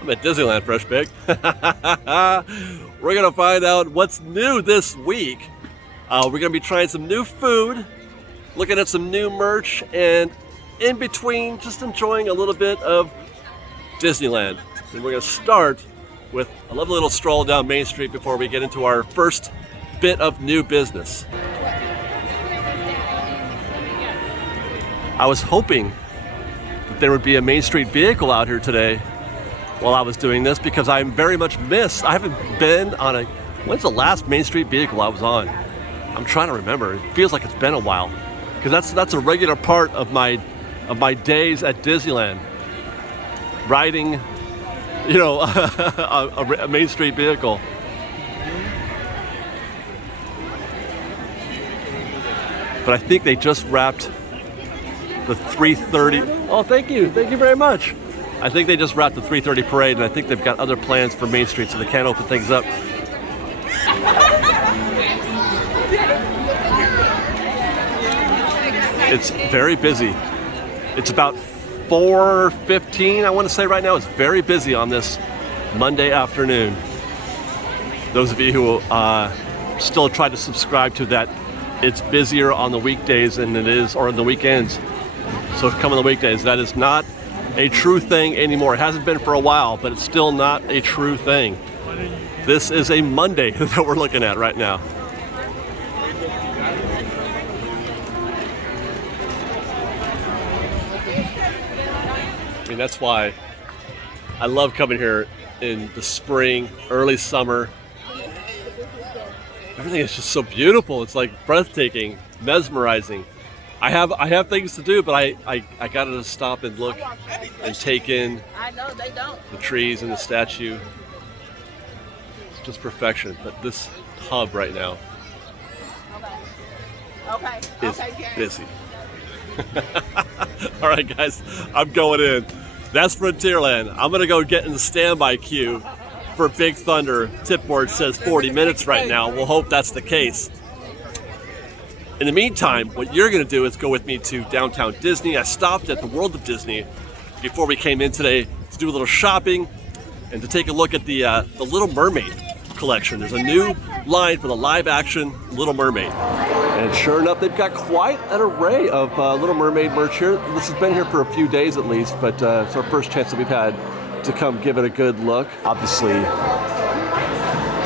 I'm at Disneyland, Fresh Pig. We're gonna find out what's new this week. We're gonna be trying some new food, looking at some new merch, and in between, just enjoying a little bit of Disneyland. And we're gonna start with a lovely little stroll down Main Street before we get into our first bit of new business. I was hoping that there would be a Main Street vehicle out here today while I was doing this, because I'm very much missed. I haven't been on a, when's the last Main Street vehicle I was on? I'm trying to remember. It feels like it's been a while, because that's a regular part of my days at Disneyland, riding, you know, a Main Street vehicle. But I think they just wrapped the 3:30. Oh, thank you very much. I think they just wrapped the 3:30 parade, and I think they've got other plans for Main Street, so they can't open things up. It's very busy. It's about 4:15, I want to say right now. It's very busy on this Monday afternoon. Those of you who still try to subscribe to that, it's busier on the weekdays than it is, or on the weekends. So come on the weekdays, that is not a true thing anymore. It hasn't been for a while, but it's still not a true thing. This is a Monday that we're looking at right now. I mean, that's why I love coming here in the spring, early summer. Everything is just so beautiful. It's like breathtaking, mesmerizing. I have things to do, but I gotta just stop and look and take in the trees and the statue. It's just perfection. But this hub right now is busy. All right, guys, I'm going in. That's Frontierland. I'm gonna go get in the standby queue for Big Thunder. Tipboard says 40 minutes right now. We'll hope that's the case. In the meantime, what you're going to do is go with me to downtown Disney. I stopped at the World of Disney before we came in today to do a little shopping and to take a look at the Little Mermaid collection. There's a new line for the live-action Little Mermaid. And sure enough, they've got quite an array of Little Mermaid merch here. This has been here for a few days at least, but it's our first chance that we've had to come give it a good look. Obviously,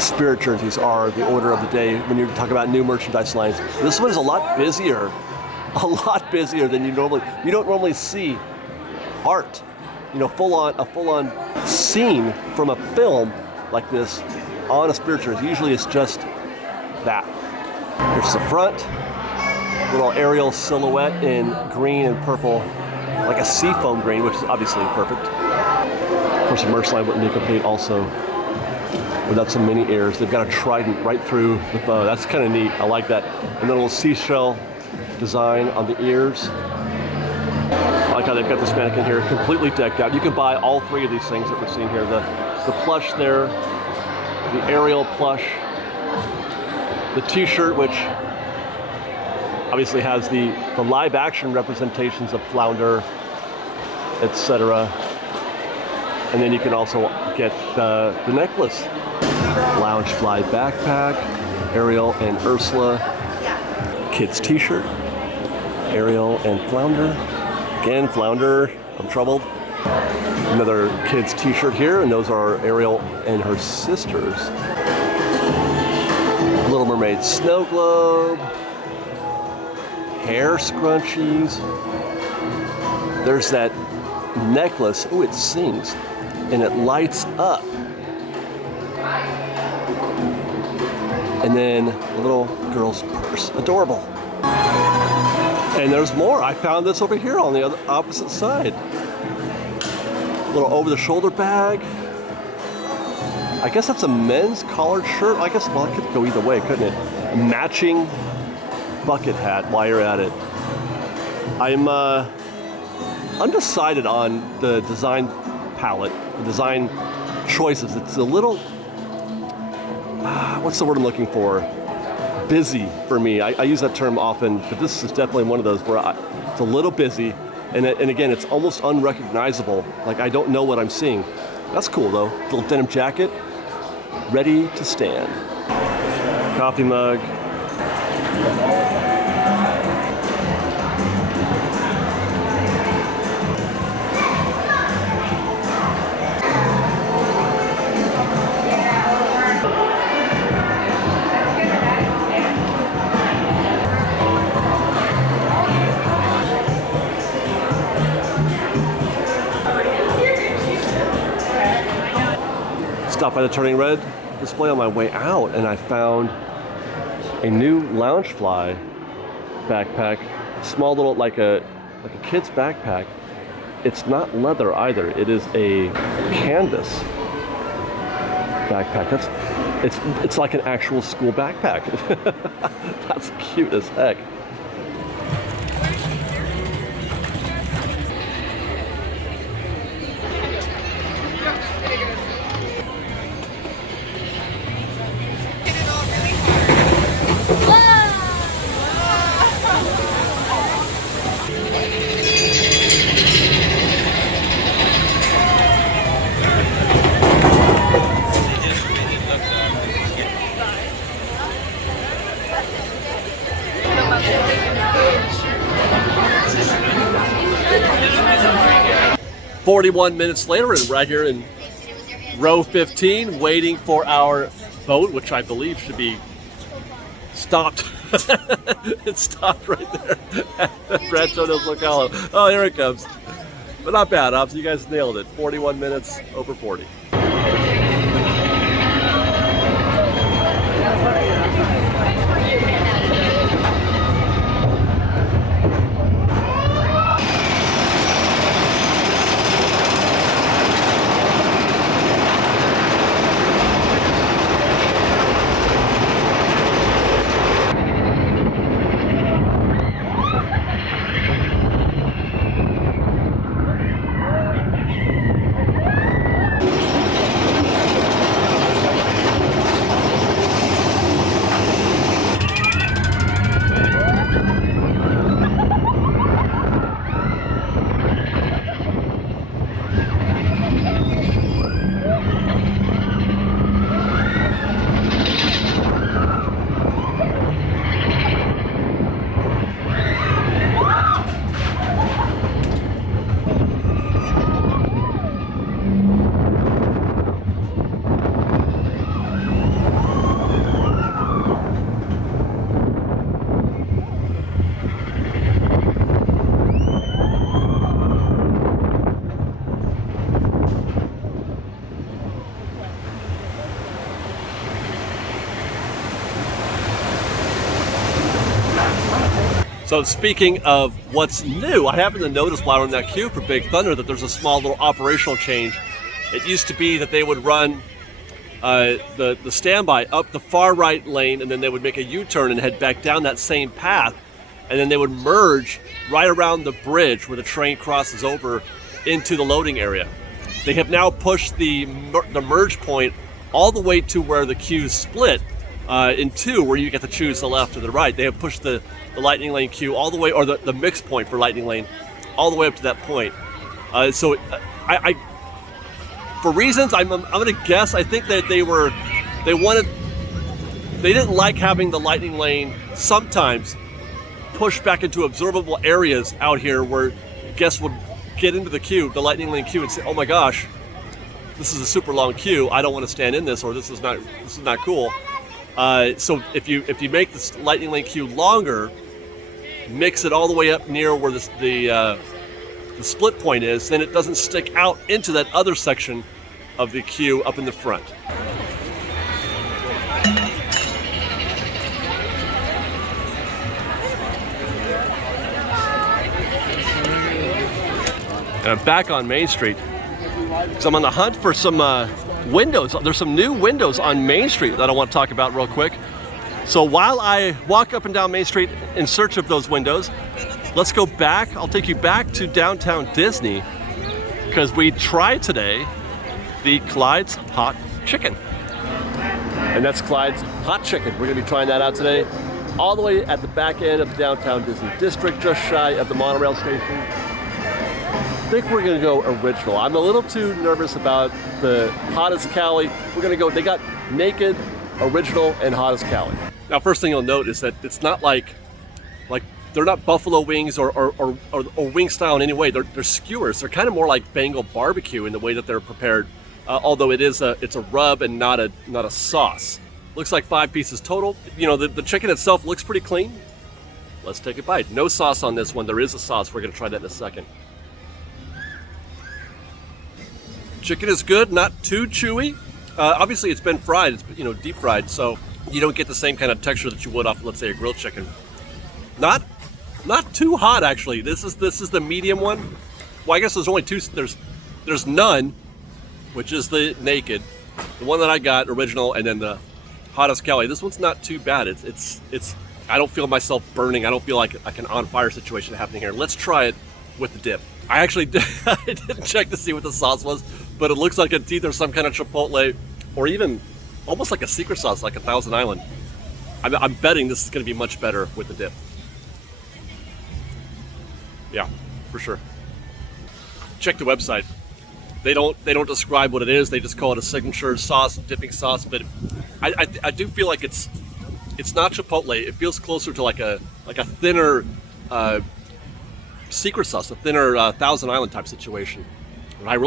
spirit jerseys are the order of the day when you're talking about new merchandise lines. This one is a lot busier than you don't normally see art, you know, a full-on scene from a film like this on a spirit jersey. Usually it's just that. Here's the front, little Ariel silhouette in green and purple, like a seafoam green, which is obviously perfect. Of course, the merch line wouldn't be complete also without some mini ears. They've got a trident right through the bow. That's kind of neat. I like that. And then a little seashell design on the ears. I like how they've got this mannequin here completely decked out. You can buy all three of these things that we're seeing here. The plush there, the Ariel plush, the t-shirt, which obviously has the live action representations of Flounder, etc. And then you can also get the necklace. Loungefly backpack, Ariel and Ursula. Kids t-shirt, Ariel and Flounder. Again, Flounder, I'm troubled. Another kids t-shirt here, and those are Ariel and her sisters. Little Mermaid snow globe. Hair scrunchies. There's that necklace. Oh, it sings. And it lights up. And then a little girl's purse. Adorable. And there's more. I found this over here on the other opposite side. A little over-the-shoulder bag. I guess that's a men's collared shirt. I guess, well, it could go either way, couldn't it? Matching bucket hat while you're at it. I'm undecided on the design palette, the design choices. It's a little, what's the word I'm looking for? Busy for me. I use that term often, but this is definitely one of those where it's a little busy, and again, it's almost unrecognizable. Like, I don't know what I'm seeing. That's cool though. Little denim jacket, ready to stand. Coffee mug. Stopped by the Turning Red display on my way out, and I found a new Loungefly backpack. Small little, like a kid's backpack. It's not leather either. It is a canvas backpack. It's like an actual school backpack. That's cute as heck. "41 minutes later, and right here in row 15, waiting for our boat, which I believe should be stopped." It stopped right there at Rancho del Zocalo. Oh, here it comes. But not bad, Ops. You guys nailed it. 41 minutes over 40. So speaking of what's new, I happened to notice while in that queue for Big Thunder that there's a small little operational change. It used to be that they would run the standby up the far right lane, and then they would make a U-turn and head back down that same path, and then they would merge right around the bridge where the train crosses over into the loading area. They have now pushed the merge point all the way to where the queues split in two, where you get to choose the left or the right. They have pushed the Lightning Lane queue all the way, or the mix point for Lightning Lane, all the way up to that point. So I for reasons I'm going to guess, I think that they didn't like having the Lightning Lane sometimes push back into observable areas out here where guests would get into the queue, the Lightning Lane queue, and say, "Oh my gosh, this is a super long queue. I don't want to stand in this," or "This is not cool." So if you make this Lightning Lane queue longer, mix it all the way up near where the split point is, then it doesn't stick out into that other section of the queue up in the front. And I'm back on Main Street because I'm on the hunt for some windows. There's some new windows on Main Street that I want to talk about real quick. So while I walk up and down Main Street in search of those windows, let's go back. I'll take you back to downtown Disney because we tried today the Clyde's Hot Chicken. And that's Clyde's Hot Chicken. We're going to be trying that out today, all the way at the back end of the downtown Disney district, just shy of the monorail station. think we're gonna go original. I'm a little too nervous about the hottest Cali. We're gonna go, they got naked, original, and hottest Cali. Now, first thing you'll note is that it's not like they're not buffalo wings or wing style in any way. They're skewers. They're kind of more like Bengal barbecue in the way that they're prepared. Although it's a rub and not a sauce. Looks like 5 pieces total. You know, the chicken itself looks pretty clean. Let's take a bite. No sauce on this one. There is a sauce. We're gonna try that in a second. Chicken is good, not too chewy. Obviously, it's been fried. It's deep fried, so you don't get the same kind of texture that you would off, let's say, a grilled chicken. Not too hot, actually. This is the medium one. Well, I guess there's only two. There's none, which is the naked. The one that I got, original, and then the hottest Cali. This one's not too bad. It's. I don't feel myself burning. I don't feel like an on fire situation happening here. Let's try it with the dip. I actually I didn't check to see what the sauce was, but it looks like it's either some kind of chipotle or even almost like a secret sauce, like a Thousand Island. I'm betting this is going to be much better with the dip. Yeah, for sure. Check the website. They don't describe what it is. They just call it a signature sauce, dipping sauce. But I do feel like it's not chipotle. It feels closer to like a thinner secret sauce, a thinner Thousand Island type situation. And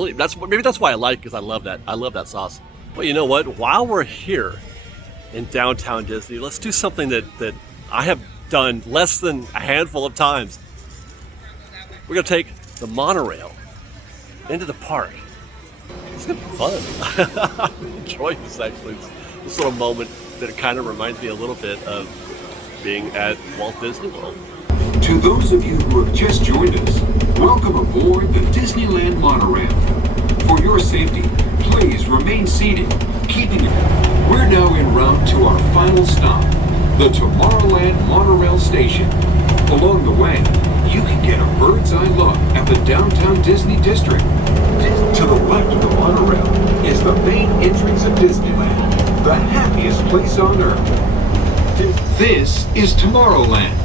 maybe that's why I like, because I love that. I love that sauce. Well, you know what? While we're here in downtown Disney, let's do something that I have done less than a handful of times. We're gonna take the monorail into the park. It's gonna be fun. I'm enjoying this actually. This little moment that it kind of reminds me a little bit of being at Walt Disney World. To those of you who have just joined us, welcome aboard the Disneyland monorail. For your safety, please remain seated, keeping it. We're now en route to our final stop, the Tomorrowland monorail station. Along the way, you can get a bird's eye look at the downtown Disney district. To the left of the monorail is the main entrance of Disneyland, the happiest place on earth. This is Tomorrowland,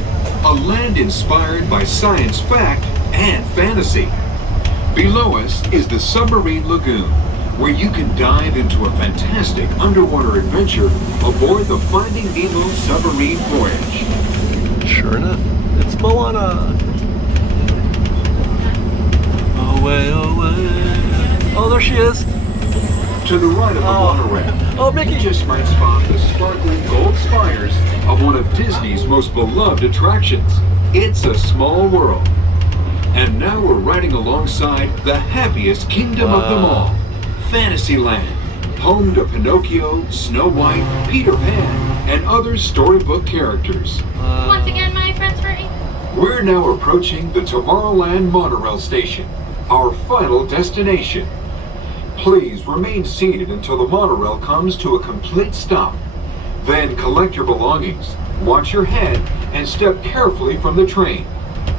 a land inspired by science fact and fantasy. Below us is the Submarine Lagoon, where you can dive into a fantastic underwater adventure aboard the Finding Nemo submarine voyage. Sure enough, it's Moana. Away, away. Oh, there she is. To the right of the monorail, oh, Mickey, you just might spot the sparkling gold spires of one of Disney's most beloved attractions. It's a small world. And now we're riding alongside the happiest kingdom of them all, Fantasyland, home to Pinocchio, Snow White, Peter Pan, and other storybook characters. Once again, my friends, Bertie. We're now approaching the Tomorrowland monorail station, our final destination. Please remain seated until the monorail comes to a complete stop. Then collect your belongings, watch your head, and step carefully from the train.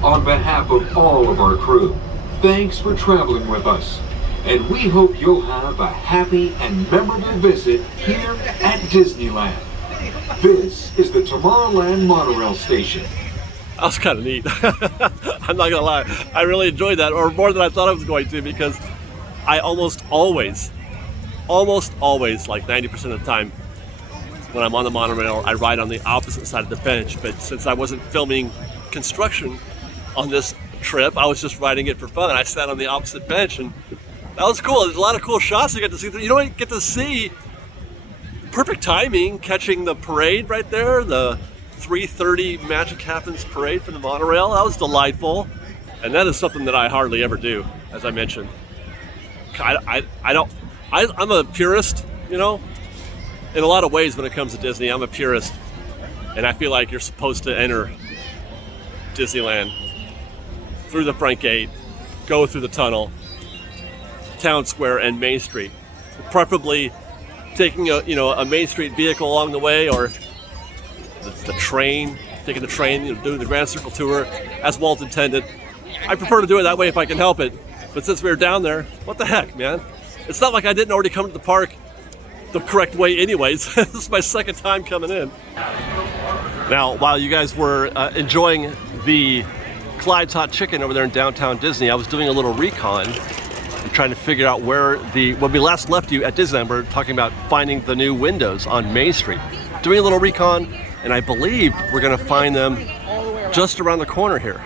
On behalf of all of our crew, thanks for traveling with us. And we hope you'll have a happy and memorable visit here at Disneyland. This is the Tomorrowland monorail station. That was kind of neat. I'm not gonna lie, I really enjoyed that, or more than I thought I was going to, because I almost always, like 90% of the time, when I'm on the monorail, I ride on the opposite side of the bench. But since I wasn't filming construction on this trip, I was just riding it for fun. I sat on the opposite bench, and that was cool. There's a lot of cool shots you get to see. You don't get to see perfect timing, catching the parade right there, the 3:30 Magic Happens parade from the monorail. That was delightful, and that is something that I hardly ever do, as I mentioned. I'm a purist, in a lot of ways when it comes to Disney. I'm a purist, and I feel like you're supposed to enter Disneyland through the front gate, go through the tunnel, Town Square, and Main Street, preferably taking a Main Street vehicle along the way, or the train, taking the train, doing the Grand Circle tour as Walt intended. I prefer to do it that way if I can help it. But since we were down there, what the heck, man? It's not like I didn't already come to the park the correct way anyways. This is my second time coming in. Now, while you guys were enjoying the Clyde's Hot Chicken over there in downtown Disney. I was doing a little recon and trying to figure out where when we last left you at Disneyland, we were talking about finding the new windows on Main Street. Doing a little recon, and I believe we're gonna find them just around the corner here.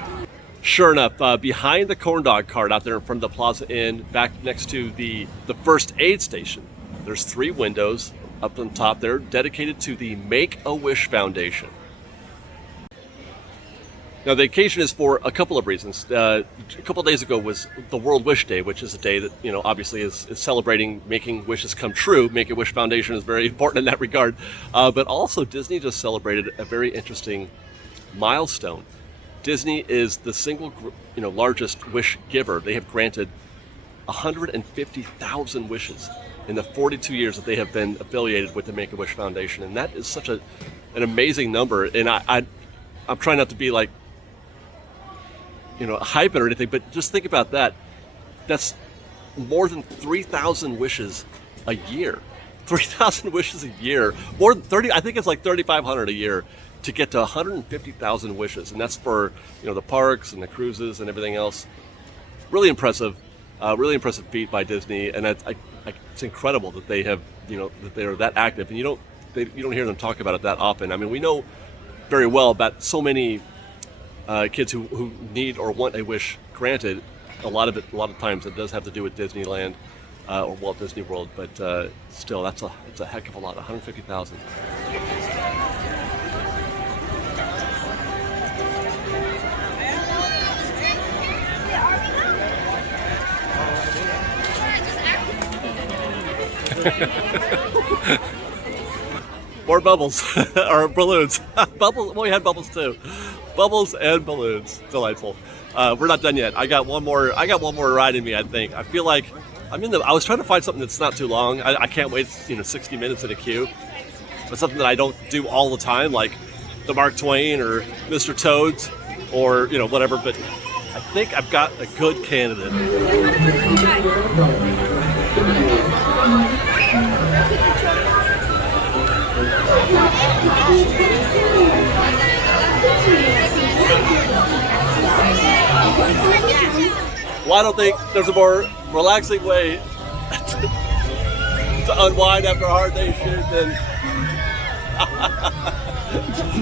Sure enough, behind the corn dog cart out there in front of the Plaza Inn, back next to the first aid station, there's 3 windows up on top there dedicated to the Make-A-Wish Foundation. Now the occasion is for a couple of reasons. A couple of days ago was the World Wish Day, which is a day that, you know, obviously is celebrating making wishes come true. Make-A-Wish Foundation is very important in that regard. But also Disney just celebrated a very interesting milestone. Disney is the single, largest wish giver. They have granted 150,000 wishes in the 42 years that they have been affiliated with the Make-A-Wish Foundation, and that is such an amazing number. And I'm trying not to be like, hype it or anything, but just think about that. That's more than 3,000 wishes a year. 3,000 wishes a year. More than 30. I think it's like 3,500 a year to get to 150,000 wishes, and that's for the parks and the cruises and everything else. Really impressive feat by Disney, and it's incredible that they have that they are that active, and you don't hear them talk about it that often. I mean, we know very well about so many kids who need or want a wish granted. A lot of times it does have to do with Disneyland or Walt Disney World, but still, that's a heck of a lot. 150,000. More bubbles or balloons. Bubbles. Well, we had bubbles too. Bubbles and balloons. Delightful. We're not done yet. I got one more ride in me. I think. I feel like I was trying to find something that's not too long. I can't wait 60 minutes in a queue. But something that I don't do all the time, like the Mark Twain or Mr. Toad's or whatever. But I think I've got a good candidate. Well, I don't think there's a more relaxing way to unwind after a hard day's shoot than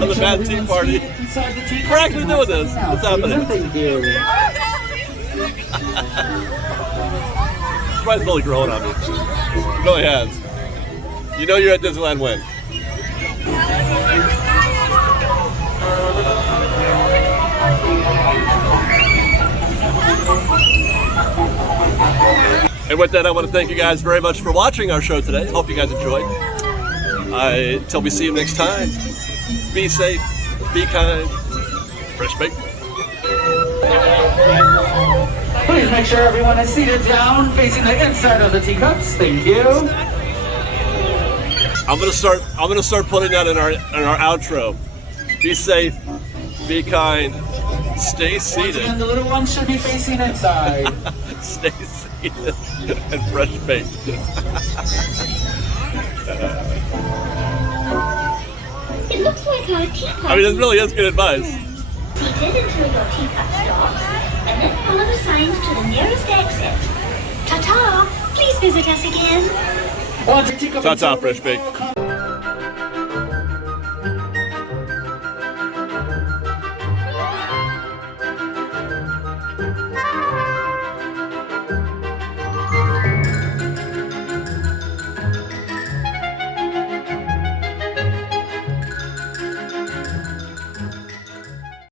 on the Bad Tea Party. We're actually doing this. What's happening? This ride's really growing on me. It really has. You're at Disneyland when? And with that, I want to thank you guys very much for watching our show today. Hope you guys enjoyed. Until we see you next time, be safe, be kind, fresh baked. Please make sure everyone is seated down, facing the inside of the teacups. Thank you. I'm gonna start putting that in our outro. Be safe, be kind, stay seated. And the little ones should be facing inside. Stay seated and fresh baked. It looks like our teacup. I mean, this really is good advice. Seated until your teacup stops, and then follow the signs to the nearest exit. Ta-ta! Please visit us again. Ta-ta, fresh baked.